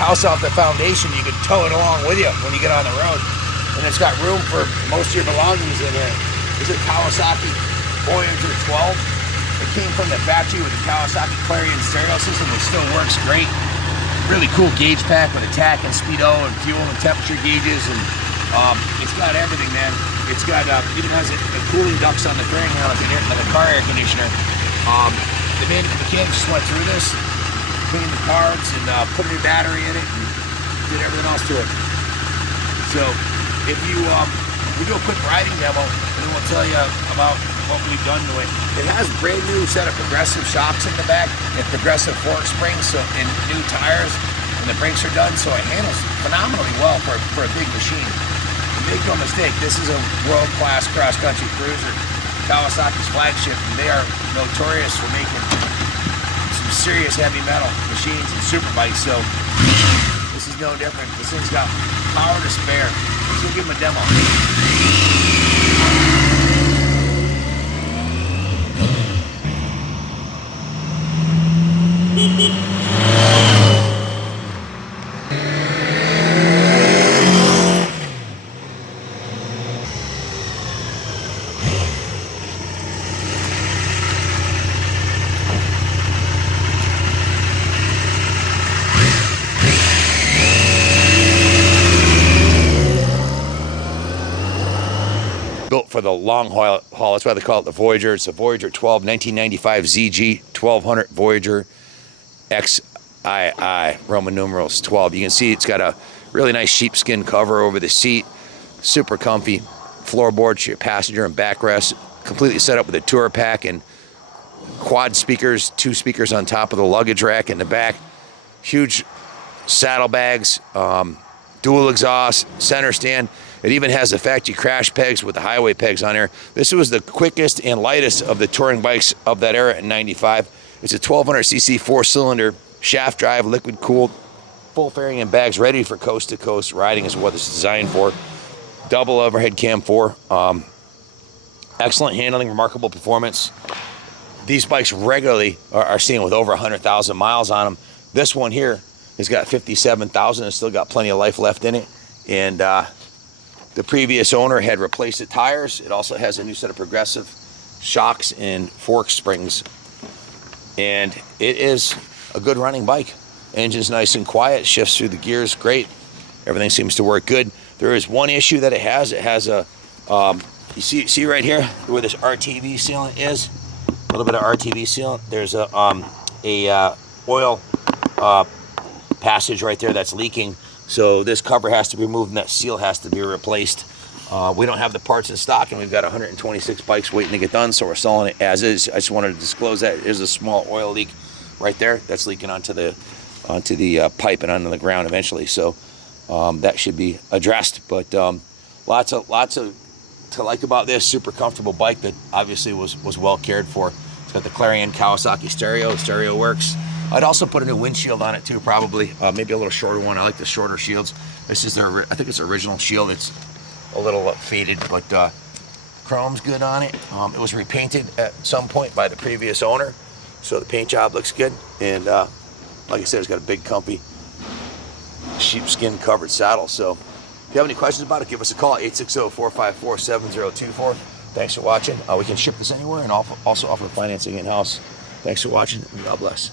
house off the foundation, you can tow it along with you when you get on the road. And it's got room for most of your belongings in here. This is a Kawasaki Voyager 12. It came from the factory with the Kawasaki Clarion stereo system, which still works great. Really cool gauge pack with a tack and speedo and fuel and temperature gauges, and it's got everything, man. It's got even has the cooling ducts on the fairing here like a car air conditioner. The mechanic just went through this, cleaned the parts, and put a new battery in it, and did everything else to it. So if you we do a quick riding demo, and we'll tell you about what we've done to it. It has a brand new set of progressive shocks in the back and progressive fork springs, so and new tires, and the brakes are done, so it handles phenomenally well for a big machine. Make no mistake, this is a world-class cross-country cruiser, Kawasaki's flagship, and they are notorious for making some serious heavy metal machines and super bikes, so this is no different. This thing's got power to spare. Let's go give them a demo. Built for the long haul, that's why they call it the Voyager. It's a Voyager 12, 1995 ZG1200 Voyager XII, Roman numerals 12. You can see it's got a really nice sheepskin cover over the seat, super comfy floorboards, your passenger and backrest, completely set up with a tour pack and quad speakers, 2 speakers on top of the luggage rack in the back, huge saddlebags, dual exhaust, center stand. It even has the factory crash pegs with the highway pegs on there. This was the quickest and lightest of the touring bikes of that era in '95. It's a 1200cc 4-cylinder shaft drive, liquid cooled, full fairing and bags, ready for coast to coast riding is what it's designed for. Double overhead cam 4. Excellent handling, remarkable performance. These bikes regularly are seen with over 100,000 miles on them. This one here has got 57,000 and still got plenty of life left in it. And the previous owner had replaced the tires. It also has a new set of progressive shocks and fork springs. And it is a good running bike. Engine's nice and quiet, shifts through the gears great. Everything seems to work good. There is one issue that it has. It has a, you see right here where this RTV sealant is? A little bit of RTV sealant. There's a oil passage right there that's leaking. So this cover has to be removed and that seal has to be replaced. We don't have the parts in stock, and we've got 126 bikes waiting to get done, so we're selling it as is. I just wanted to disclose that there's a small oil leak right there that's leaking onto the pipe and onto the ground eventually. So that should be addressed. But lots to like about this. Super comfortable bike that obviously was well cared for. It's got the Clarion Kawasaki stereo. Stereo works. I'd also put a new windshield on it too, probably. Maybe a little shorter one. I like the shorter shields. This is their, I think it's original shield. It's a little faded, but chrome's good on it. It was repainted at some point by the previous owner, so the paint job looks good. And like I said, it's got a big, comfy sheepskin covered saddle. So if you have any questions about it, give us a call, 860-454-7024. Thanks for watching. We can ship this anywhere and also offer financing in-house. Thanks for watching, and God bless.